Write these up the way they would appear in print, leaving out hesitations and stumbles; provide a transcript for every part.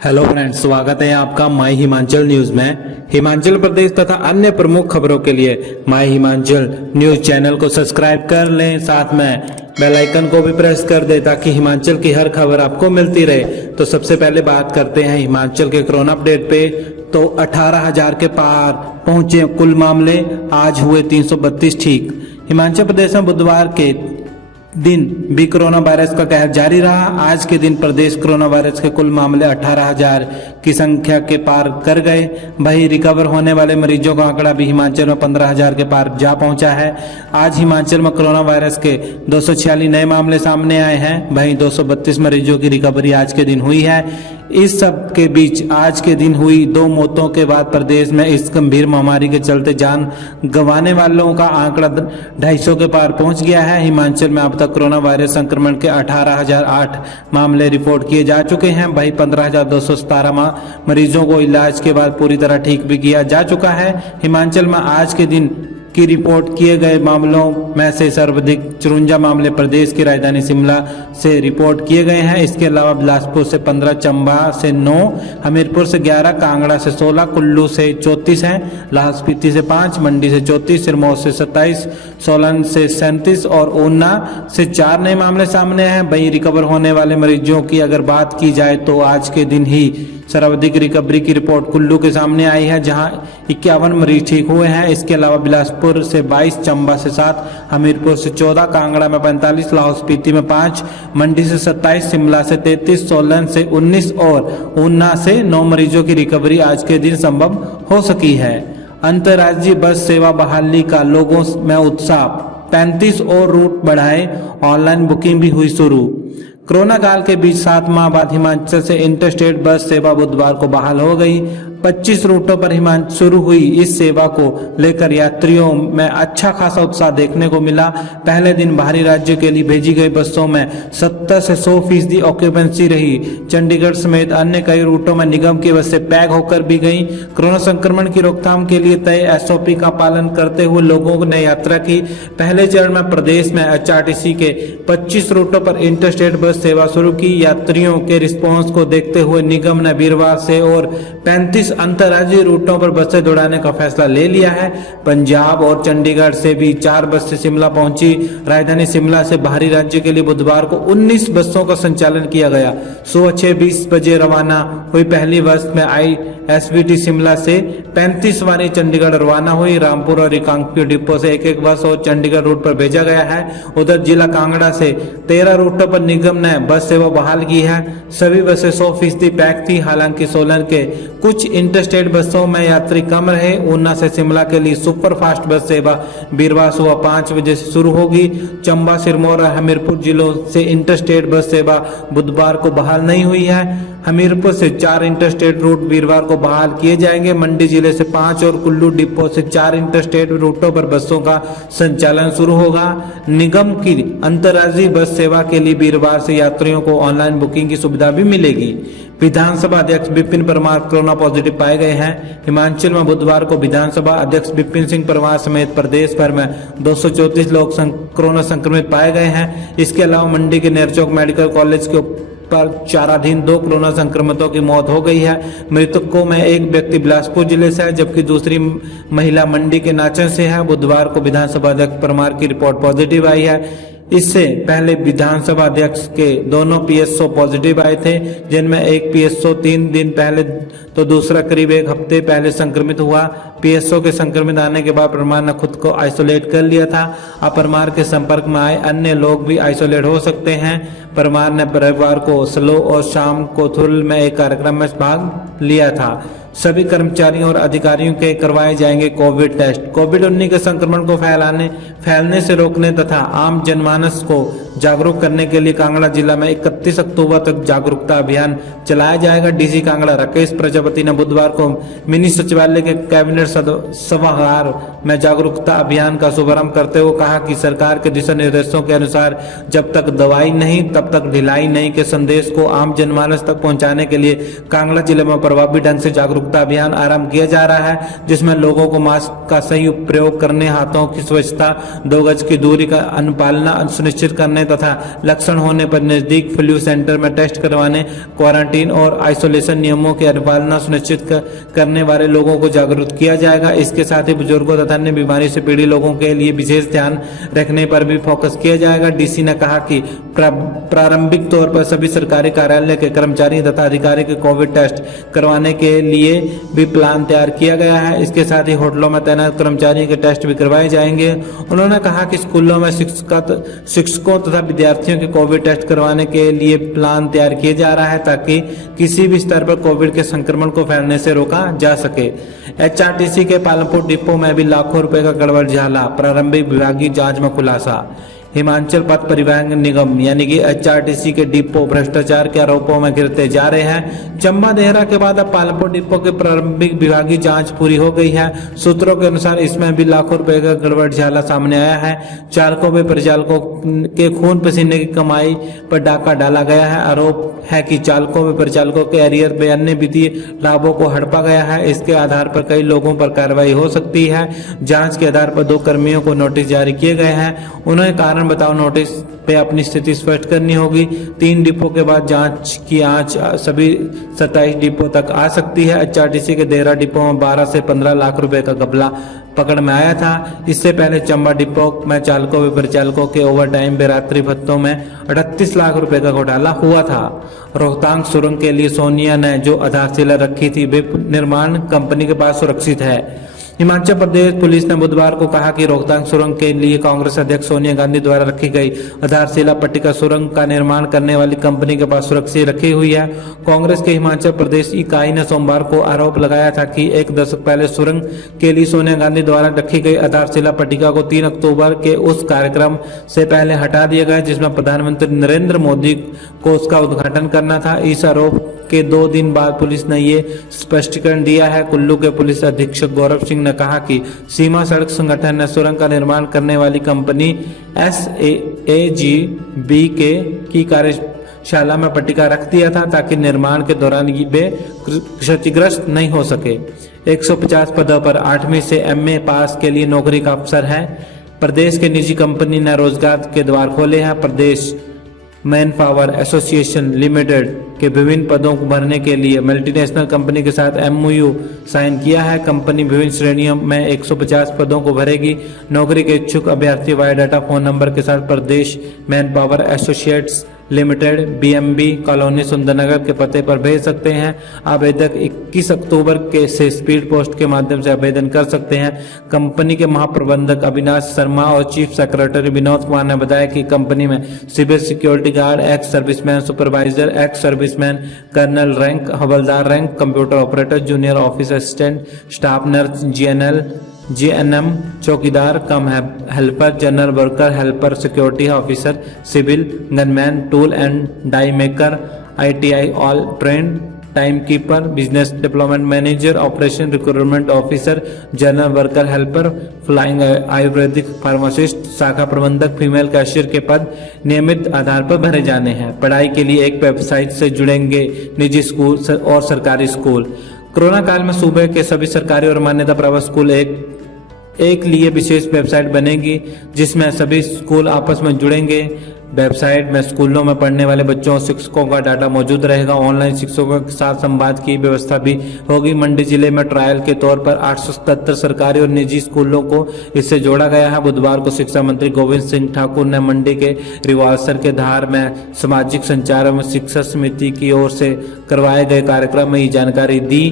Hello friends, स्वागत है आपका माय हिमाचल न्यूज में। हिमाचल प्रदेश तथा अन्य प्रमुख खबरों के लिए माय हिमाचल न्यूज चैनल को सब्सक्राइब कर लें, साथ में बेल आइकन को भी प्रेस कर दें ताकि हिमाचल की हर खबर आपको मिलती रहे। तो सबसे पहले बात करते हैं हिमाचल के कोरोना अपडेट पे। तो 18,000 के पार पहुंचे कुल मामले, आज हुए 332 ठीक। हिमाचल प्रदेश में बुधवार के दिन भी कोरोना वायरस का कहर जारी रहा। आज के दिन प्रदेश कोरोना वायरस के कुल मामले 18,000 की संख्या के पार कर गए। वहीं रिकवर होने वाले मरीजों का आंकड़ा भी हिमाचल में 15,000 के पार जा पहुंचा है। आज हिमाचल में कोरोना वायरस के 246 नए मामले सामने आए हैं। वहीं 232 मरीजों की रिकवरी आज के दिन हुई है। इस सब के बीच आज के दिन हुई 2 मौतों के बाद प्रदेश में इस गंभीर महामारी के चलते जान गंवाने वालों का आंकड़ा 250 के पार पहुंच गया है। हिमाचल में अब तक कोरोना वायरस संक्रमण के 18,008 मामले रिपोर्ट किए जा चुके हैं। वहीं 15,217 मरीजों को इलाज के बाद पूरी तरह ठीक भी किया जा चुका है। हिमाचल में आज के दिन की रिपोर्ट किए गए मामलों में से सर्वाधिक 54 मामले प्रदेश की राजधानी शिमला से रिपोर्ट किए गए हैं। इसके अलावा बिलासपुर से 15, चंबा से 9, हमीरपुर से 11, कांगड़ा से 16, कुल्लू से 34 हैं, लाहौल स्पीति से 5, मंडी से 34, सिरमौर से 27, सोलन से 37 और ऊना से 4 नए मामले सामने हैं। वहीं रिकवर होने वाले मरीजों की अगर बात की जाए तो आज के दिन ही सर्वाधिक रिकवरी की रिपोर्ट कुल्लू के सामने आई है, जहां 51 मरीज ठीक हुए हैं। इसके अलावा बिलासपुर से 22, चंबा से 7, हमीरपुर से 14, कांगड़ा में 45, लाहौल स्पीति में 5, मंडी से 27, शिमला से 33, सोलन से 19 और ऊना से 9 मरीजों की रिकवरी आज के दिन संभव हो सकी है। अंतर्राज्यीय बस सेवा बहाली का लोगों में उत्साह, 35 और रूट बढ़ाए, ऑनलाइन बुकिंग भी हुई शुरू। कोरोना काल के बीच 7 माह बाद हिमाचल से इंटरस्टेट बस सेवा बुधवार को बहाल हो गई। 25 रूटों पर हिमाचल शुरू हुई इस सेवा को लेकर यात्रियों में अच्छा खासा उत्साह देखने को मिला। पहले दिन बाहरी राज्यों के लिए भेजी गई बसों में 70 से 100% ऑक्यूपेंसी रही। चंडीगढ़ समेत अन्य कई रूटों में निगम की बसें पैक होकर भी गईं। कोरोना संक्रमण की रोकथाम के लिए तय SOP का पालन करते हुए लोगों ने यात्रा की। पहले चरण में प्रदेश में HRTC के 25 रूटों पर इंटरस्टेट बस सेवा शुरू की। यात्रियों के रिस्पॉन्स को देखते हुए निगम ने वीरवार से और 35 अंतर्राज्यीय रूटों पर बसें दौड़ाने का फैसला ले लिया है। पंजाब और चंडीगढ़ से भी 4 बसें शिमला पहुंची। राजधानी शिमला से बाहरी राज्य के लिए बुधवार को 19 बसों का संचालन किया गया। सुबह 6:20 बजे रवाना हुई पहली बस में ISBT शिमला से 35 वाली चंडीगढ़ रवाना हुई। रामपुर और रिकांगपिओ डिपो से एक बस और चंडीगढ़ रूट पर भेजा गया है। उधर जिला कांगड़ा से 13 रूटों पर निगम ने बस सेवा बहाल की है। सभी बसें 100% पैक थी। हालांकि सोलन के कुछ इंटरस्टेट बसों में यात्री कम रहे। ऊना से शिमला के लिए सुपर फास्ट बस सेवा वीरवार सुबह 5 बजे से शुरू होगी। चंबा, सिरमौर और हमीरपुर जिलों से इंटरस्टेट बस सेवा बुधवार को बहाल नहीं हुई है। हमीरपुर से 4 इंटरस्टेट रूट वीरवार को बहाल किए जाएंगे। मंडी जिले से 5 और कुल्लू डिपो से 4 इंटरस्टेट रूटों पर बसों का संचालन शुरू होगा। निगम की अंतर्राज्यीय बस सेवा के लिए वीरवार से यात्रियों को ऑनलाइन बुकिंग की सुविधा भी मिलेगी। विधानसभा अध्यक्ष विपिन परमार कोरोना पॉजिटिव पाए गए हैं। हिमाचल में बुधवार को विधानसभा अध्यक्ष विपिन सिंह परमार समेत प्रदेश भर में 234 लोग कोरोना संक्रमित पाए गए हैं। इसके अलावा मंडी के नेरचौक मेडिकल कॉलेज के पर उपचाराधीन 2 कोरोना संक्रमितों की मौत हो गई है। मृतकों में एक व्यक्ति बिलासपुर जिले से है, जबकि दूसरी महिला मंडी के नाचन से है। बुधवार को विधानसभा अध्यक्ष परमार की रिपोर्ट पॉजिटिव आई है। इससे पहले विधानसभा अध्यक्ष के दोनों PSO पॉजिटिव आए थे, जिनमें एक PSO 3 दिन पहले तो दूसरा करीब 1 हफ्ते पहले संक्रमित हुआ। PSO के संक्रमित आने के बाद परमार ने खुद को आइसोलेट कर लिया था। अब परमार के संपर्क में आए अन्य लोग भी आइसोलेट हो सकते हैं। परमार ने रविवार को स्लो और शाम को थुल में एक कार्यक्रम में भाग लिया था। सभी कर्मचारियों और अधिकारियों के करवाए जाएंगे कोविड टेस्ट। कोविड-19 के संक्रमण को फैलने से रोकने तथा आम जनमानस को जागरूक करने के लिए कांगड़ा जिला में 31 अक्टूबर तक जागरूकता अभियान चलाया जाएगा। DC कांगड़ा राकेश प्रजापति ने बुधवार को मिनी सचिवालय के कैबिनेट सभागार में जागरूकता अभियान का शुभारंभ करते हुए कहा कि सरकार के दिशा निर्देशों के अनुसार जब तक दवाई नहीं तब तक ढिलाई नहीं के संदेश को आम जनमानस तक पहुंचाने के लिए कांगड़ा जिले में प्रभावी ढंग से जागरूकता अभियान आरंभ किया जा रहा है, जिसमें लोगों को मास्क का सही प्रयोग करने, हाथों की स्वच्छता, 2 गज की दूरी का अनुपालना सुनिश्चित करने तथा लक्षण होने पर नजदीक फ्लू सेंटर में टेस्ट करवाने, क्वारंटीन और आइसोलेशन नियमों की अनुपालना सुनिश्चित करने वाले लोगों को जागरूक किया जाएगा। इसके साथ ही बुजुर्गों तथा अन्य बीमारी से पीड़ित लोगों के लिए विशेष ध्यान रखने पर भी फोकस किया जाएगा। डीसी ने कहा कि प्रारंभिक तौर पर सभी सरकारी कार्यालय के कर्मचारी तथा अधिकारी के कोविड टेस्ट करवाने के लिए भी प्लान तैयार किया गया है। इसके साथ ही होटलों में तैनात कर्मचारियों के टेस्ट भी करवाए जाएंगे। उन्होंने कहा कि स्कूलों में शिक्षकों तथा विद्यार्थियों के कोविड टेस्ट करवाने के लिए प्लान तैयार किया जा रहा है ताकि किसी भी स्तर पर कोविड के संक्रमण को फैलने से रोका जा सके। एचआरटीसी के पालमपुर डिपो में भी लाखों रुपए का गड़बड़झाला, प्रारंभिक विभागीय जांच में खुलासा। हिमाचल पथ परिवहन निगम यानी कि एचआरटीसी के डिपो भ्रष्टाचार के आरोपों में गिरते जा रहे हैं। चंबा देहरा के बाद अब पालमपुर डिपो की प्रारंभिक विभागीय जांच पूरी हो गई है। सूत्रों के अनुसार इसमें भी लाखों रुपए का गड़बड़झाला सामने आया है। चालकों व परिचालकों के खून पसीने की कमाई पर डाका डाला गया है। आरोप है कि चालकों व परिचालकों के एरियर व अन्य वित्तीय लाभों को हड़पा गया है। इसके आधार पर कई लोगों पर कार्रवाई हो सकती है। जांच के आधार पर 2 कर्मियों को नोटिस जारी किए गए हैं। उन्हें कारण बताओ नोटिस पे अपनी स्थिति स्पष्ट करनी होगी। 3 डिपो के बाद जांच की आंच सभी 27 डिपो तक आ सकती है। एचआरटीसी के देहरा डिपो में 12 से 15 लाख रुपए का घपला पकड़ में आया था। इससे पहले चंबा डिपो में चालकों व परिचालकों के ओवरटाइम व रात्रि भत्तों में 38 लाख रुपए का घोटाला हुआ था। रोहतांग सुरंग के लिए सोनिया ने जो आधारशिला रखी थी वे निर्माण कंपनी के पास सुरक्षित है। हिमाचल प्रदेश पुलिस ने बुधवार को कहा कि रोहतांग सुरंग के लिए कांग्रेस अध्यक्ष सोनिया गांधी द्वारा रखी गई आधारशिला पट्टिका सुरंग का निर्माण करने वाली कंपनी के पास सुरक्षित रखी हुई है। कांग्रेस के हिमाचल प्रदेश इकाई ने सोमवार को आरोप लगाया था कि 1 दशक पहले सुरंग के लिए सोनिया गांधी द्वारा रखी गई आधारशिला पट्टिका को 3 अक्टूबर के उस कार्यक्रम से पहले हटा दिया गया जिसमें प्रधानमंत्री नरेंद्र मोदी को उसका उद्घाटन करना था। इस आरोप के 2 दिन बाद पुलिस ने ये स्पष्टीकरण दिया है। कुल्लू के पुलिस अधीक्षक गौरव सिंह ने कहा कि सीमा सड़क संगठन ने सुरंग का निर्माण करने वाली कंपनी SAGB की कार्यशाला में पट्टिका रख दिया था ताकि निर्माण के दौरान वे क्षतिग्रस्त नहीं हो सके। 150 पदों पर 8वीं से MA पास के लिए नौकरी का अवसर है। प्रदेश के निजी कंपनी ने रोजगार के द्वार खोले हैं। प्रदेश मैन पावर एसोसिएशन लिमिटेड के विभिन्न पदों को भरने के लिए मल्टीनेशनल कंपनी के साथ MOU साइन किया है। कंपनी विभिन्न श्रेणियों में 150 पदों को भरेगी। नौकरी के इच्छुक अभ्यर्थी बायोडाटा फोन नंबर के साथ Pradesh manpower associates limited BMB colony Sundarnagar के पते पर भेज सकते हैं। आवेदक 21 अक्टूबर के से स्पीड पोस्ट के माध्यम से आवेदन कर सकते हैं। कंपनी के महाप्रबंधक अविनाश शर्मा और चीफ सेक्रेटरी विनोद कुमार ने बताया कि कंपनी में civil security guard, ex serviceman, supervisor, ex serviceman, colonel rank, हवलदार rank, computer operator, junior office assistant, staff nurse, GNM, चौकीदार cum helper, general worker, helper, security officer, civil, gunman, tool and die maker, ITI all trade, time keeper, business development manager, operation recruitment officer, general worker helper, flying Ayurvedic pharmacist, शाखा प्रबंधक, female cashier के पद नियमित आधार पर भरे जाने हैं। पढ़ाई के लिए एक वेबसाइट से जुड़ेंगे निजी स्कूल और सरकारी स्कूल। कोरोना काल में सूबे के सभी सरकारी और मान्यता प्राप्त स्कूल एक लिए विशेष वेबसाइट बनेगी जिसमें सभी स्कूल आपस में जुड़ेंगे। वेबसाइट में स्कूलों में पढ़ने वाले बच्चों और शिक्षकों का डाटा मौजूद रहेगा। ऑनलाइन शिक्षकों के साथ संवाद की व्यवस्था भी होगी। मंडी जिले में ट्रायल के तौर पर 877 सरकारी और निजी स्कूलों को इससे जोड़ा गया है। बुधवार को शिक्षा मंत्री गोविंद सिंह ठाकुर ने मंडी के रिवालसर के धार में सामाजिक संचार एवं शिक्षा समिति की ओर से करवाए गए कार्यक्रम में ये जानकारी दी।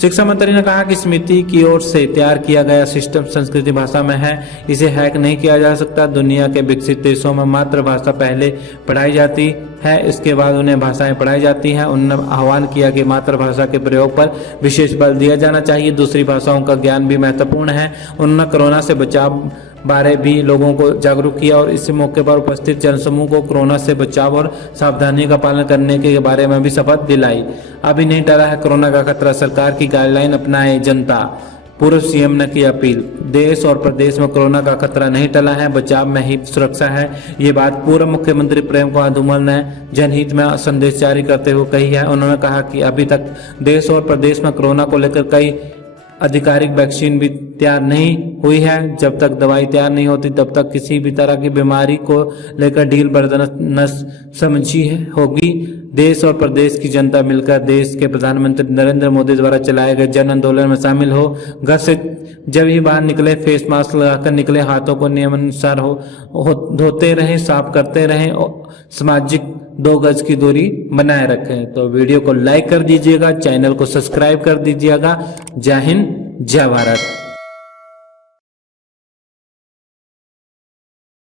शिक्षा मंत्री ने कहा कि समिति की ओर से तैयार किया गया सिस्टम संस्कृत भाषा में है, इसे हैक नहीं किया जा सकता। दुनिया के विकसित देशों में मातृभाषा पहले पढ़ाई जाती है, इसके बाद उन्हें भाषाएं पढ़ाई जाती हैं। उन्होंने आह्वान किया कि मातृभाषा के प्रयोग पर विशेष बल दिया जाना चाहिए। दूसरी भाषाओं का ज्ञान भी महत्वपूर्ण है। उन्होंने कोरोना से बचाव बारे भी लोगों को जागरूक किया और इस मौके पर उपस्थित जनसमूह को कोरोना से बचाव और सावधानी का पालन करने के बारे में भी शपथ दिलाई। अभी नहीं टला है कोरोना का खतरा, सरकार की गाइडलाइन अपनाए जनता। पूर्व CM ने की अपील। देश और प्रदेश में कोरोना का खतरा नहीं टला है, बचाव में ही सुरक्षा है। ये बात पूर्व मुख्यमंत्री प्रेम कुमार धूमल ने जनहित में संदेश जारी करते हुए कही है। उन्होंने कहा कि अभी तक देश और प्रदेश में कोरोना को लेकर कई आधिकारिक वैक्सीन भी तैयार नहीं हुई है। जब तक दवाई तैयार नहीं होती तब तक किसी भी तरह की बीमारी को लेकर ढील बर्दाश्त समझी होगी। देश और प्रदेश की जनता मिलकर देश के प्रधानमंत्री नरेंद्र मोदी द्वारा चलाए गए जन आंदोलन में शामिल हो। घर से जब ही बाहर निकले फेस मास्क लगाकर निकले, हाथों को नियमानुसार धोते रहें, साफ करते रहें और सामाजिक 2 गज की दूरी बनाए रखें। तो वीडियो को लाइक कर दीजिएगा, चैनल को सब्सक्राइब कर दीजिएगा। जय हिंद, जय भारत।